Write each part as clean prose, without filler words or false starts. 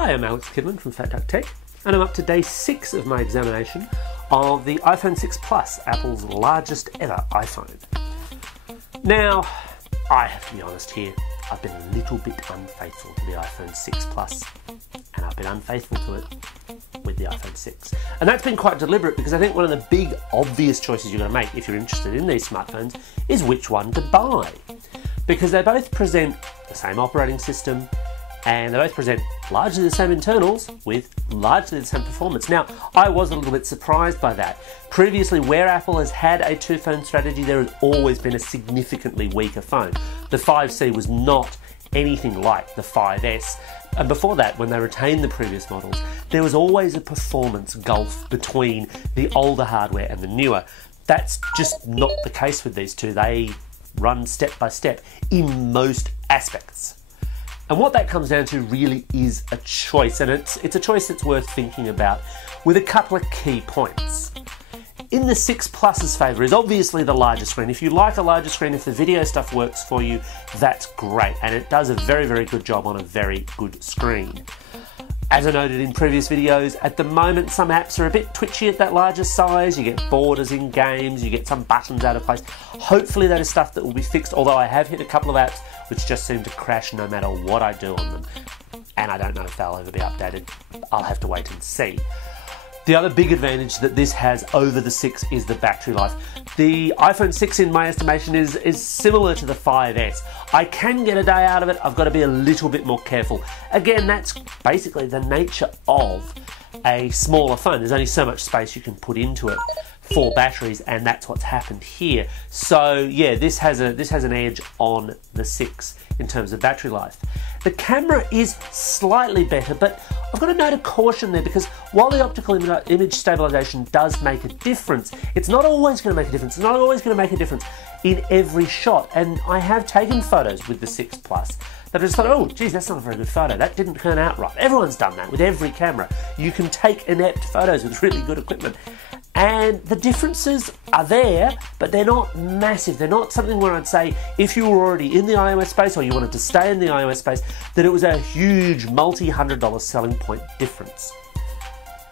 Hi, I'm Alex Kidman from Fat Duck Tech, and I'm up to day 6 of my examination of the iPhone 6 Plus, Apple's largest ever iPhone. Now, I have to be honest here, I've been a little bit unfaithful to the iPhone 6 Plus, and I've been unfaithful to it with the iPhone 6. And that's been quite deliberate because I think one of the big obvious choices you're going to make if you're interested in these smartphones is which one to buy. Because they both present the same operating system, and they both present largely the same internals with largely the same performance. Now, I was a little bit surprised by that. Previously, where Apple has had a two-phone strategy, there has always been a significantly weaker phone. The 5C was not anything like the 5S. And before that, when they retained the previous models, there was always a performance gulf between the older hardware and the newer. That's just not the case with these two. They run step by step in most aspects. And what that comes down to really is a choice, and it's a choice that's worth thinking about with a couple of key points. In the 6 Plus's favour is obviously the larger screen. If you like a larger screen, if the video stuff works for you, that's great, and it does a very, very good job on a very good screen. As I noted in previous videos, at the moment some apps are a bit twitchy at that larger size. You get borders in games, you get some buttons out of place. Hopefully that is stuff that will be fixed, although I have hit a couple of apps which just seem to crash no matter what I do on them. And I don't know if they'll ever be updated. I'll have to wait and see. The other big advantage that this has over the 6 is the battery life. The iPhone 6, in my estimation, is similar to the 5S. I can get a day out of it, I've got to be a little bit more careful. Again, that's basically the nature of a smaller phone. There's only so much space you can put into it for batteries, and that's what's happened here. So yeah, this has an edge on the 6 in terms of battery life. The camera is slightly better, but I've got to note a caution there, because while the optical image stabilization does make a difference, it's not always going to make a difference. It's not always going to make a difference in every shot. And I have taken photos with the 6 Plus that I just thought, oh geez, that's not a very good photo. That didn't turn out right. Everyone's done that with every camera. You can take inept photos with really good equipment. And the differences are there, but they're not massive. They're not something where I'd say, if you were already in the iOS space or you wanted to stay in the iOS space, that it was a huge multi-$100 selling point difference.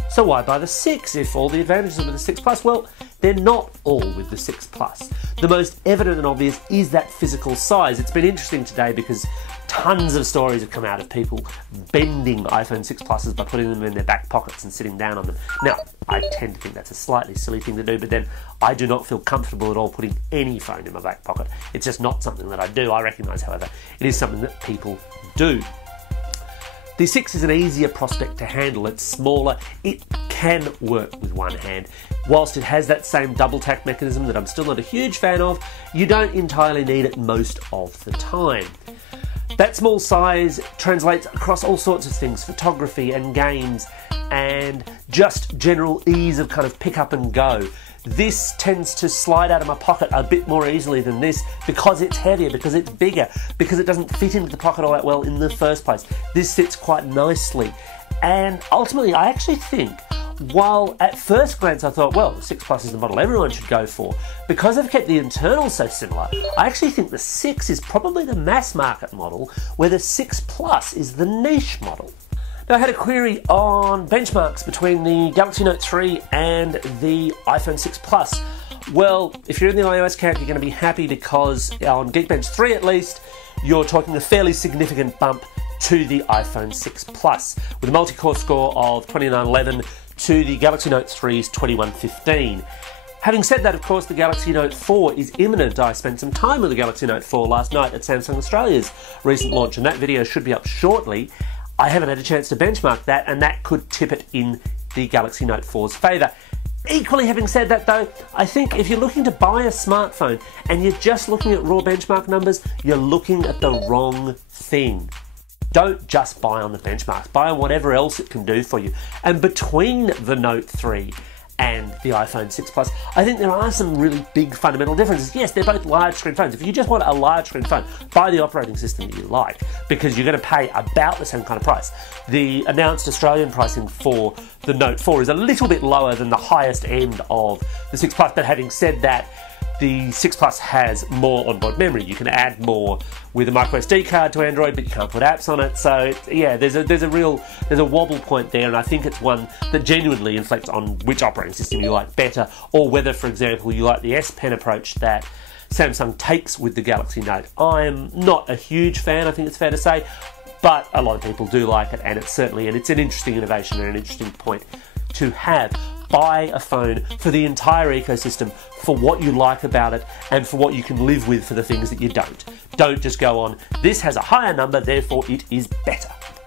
So why buy the 6 if all the advantages are with the 6 Plus? Well, they're not all with the 6 Plus. The most evident and obvious is that physical size. It's been interesting today because tons of stories have come out of people bending iPhone 6 Pluses by putting them in their back pockets and sitting down on them. Now, I tend to think that's a slightly silly thing to do, but then I do not feel comfortable at all putting any phone in my back pocket. It's just not something that I do. I recognise, however, it is something that people do. The 6 is an easier prospect to handle. It's smaller. It can work with one hand. Whilst it has that same double tap mechanism that I'm still not a huge fan of, you don't entirely need it most of the time. That small size translates across all sorts of things, photography and games, and just general ease of kind of pick up and go. This tends to slide out of my pocket a bit more easily than this because it's heavier, because it's bigger, because it doesn't fit into the pocket all that well in the first place. This sits quite nicely. And ultimately, I actually think, while at first glance I thought, well, the 6 Plus is the model everyone should go for, because I've kept the internals so similar, I actually think the 6 is probably the mass market model, where the 6 Plus is the niche model. Now, I had a query on benchmarks between the Galaxy Note 3 and the iPhone 6 Plus. Well, if you're in the iOS camp, you're going to be happy because on Geekbench 3 at least, you're talking a fairly significant bump to the iPhone 6 Plus, with a multi-core score of 2911 to the Galaxy Note 3's 2115. Having said that, of course, the Galaxy Note 4 is imminent. I spent some time with the Galaxy Note 4 last night at Samsung Australia's recent launch, and that video should be up shortly. I haven't had a chance to benchmark that, and that could tip it in the Galaxy Note 4's favour. Equally, having said that though, I think if you're looking to buy a smartphone and you're just looking at raw benchmark numbers, you're looking at the wrong thing. Don't just buy on the benchmarks, buy on whatever else it can do for you. And between the Note 3 and the iPhone 6 Plus, I think there are some really big fundamental differences. Yes, they're both large screen phones. If you just want a large screen phone, buy the operating system that you like, because you're going to pay about the same kind of price. The announced Australian pricing for the Note 4 is a little bit lower than the highest end of the 6 Plus, but having said that, the 6 Plus has more onboard memory. You can add more with a microSD card to Android, but you can't put apps on it. So yeah, there's a wobble point there, and I think it's one that genuinely inflects on which operating system you like better, or whether, for example, you like the S Pen approach that Samsung takes with the Galaxy Note. I'm not a huge fan, I think it's fair to say, but a lot of people do like it, and it's an interesting innovation and an interesting point to have. Buy a phone for the entire ecosystem, for what you like about it, and for what you can live with for the things that you don't. Don't just go on, this has a higher number, therefore it is better.